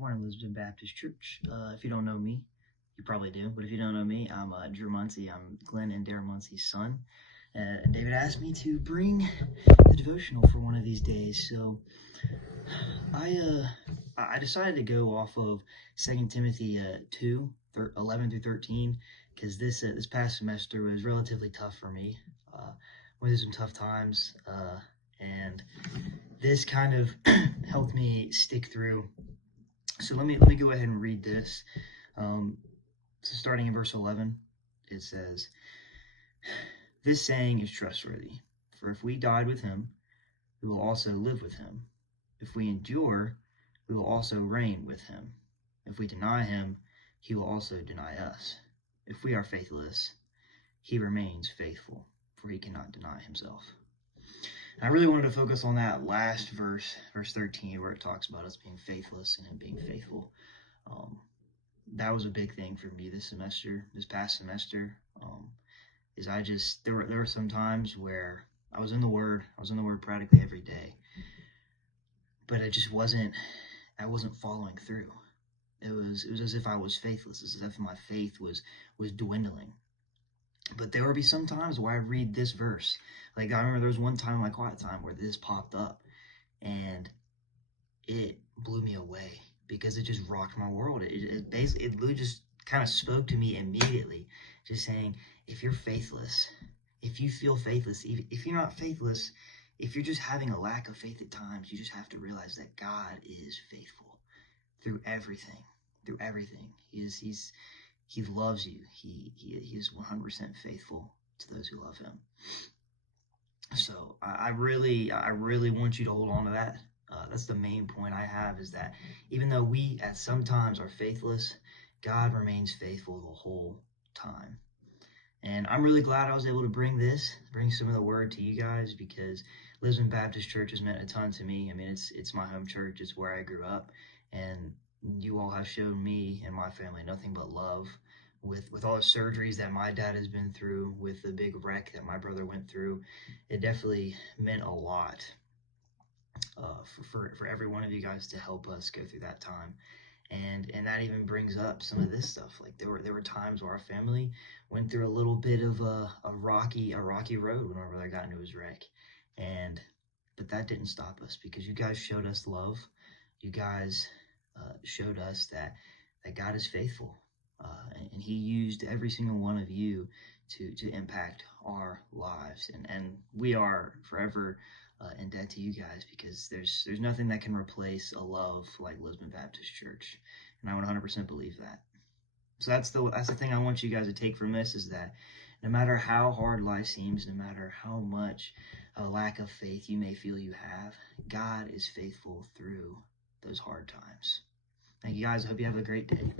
Warren Lisbon Baptist Church. If you don't know me, you probably do, but if you don't know me, I'm Drew Muncie. I'm Glenn and Darren Muncie's son. David asked me to bring the devotional for one of these days, so I decided to go off of 2 Timothy 2, 11 through 13, because this past semester was relatively tough for me. Went through some tough times, and this kind of helped me stick through. So let me go ahead and read this. So starting in verse 11, it says, "This saying is trustworthy, for if we died with him, we will also live with him. If we endure, we will also reign with him. If we deny him, he will also deny us. If we are faithless, he remains faithful, for he cannot deny himself." And I really wanted to focus on that last verse, verse 13, where it talks about us being faithless and him being faithful. That was a big thing for me this past semester. There were some times where I was in the Word practically every day, but I wasn't following through. It was as if I was faithless, as if my faith was dwindling. But there would be some times where I read this verse. Like, I remember there was one time in my quiet time where this popped up, and it blew me away because it just rocked my world. It literally just kind of spoke to me immediately, just saying, if you're faithless, if you feel faithless, if you're not faithless, if you're just having a lack of faith at times, you just have to realize that God is faithful through everything. Through everything, He loves you. He is 100% faithful to those who love Him. So I really want you to hold on to that. That's the main point I have, is that even though we at sometimes are faithless, God remains faithful the whole time. And I'm really glad I was able to bring some of the word to you guys, because Lisbon Baptist Church has meant a ton to me. I mean, it's my home church. It's where I grew up, and you all have shown me and my family nothing but love. With all the surgeries that my dad has been through, with the big wreck that my brother went through, it definitely meant a lot for every one of you guys to help us go through that time. And that even brings up some of this stuff. Like, there were times where our family went through a little bit of a rocky road when our brother got into his wreck, but that didn't stop us, because you guys showed us love. You guys showed us that God is faithful, and He used every single one of you to impact our lives, and we are forever in debt to you guys, because there's nothing that can replace a love like Lisbon Baptist Church, and I 100% believe that. So that's the thing I want you guys to take from this, is that no matter how hard life seems, no matter how much a lack of faith you may feel you have, God is faithful through those hard times. Thank you guys. I hope you have a great day.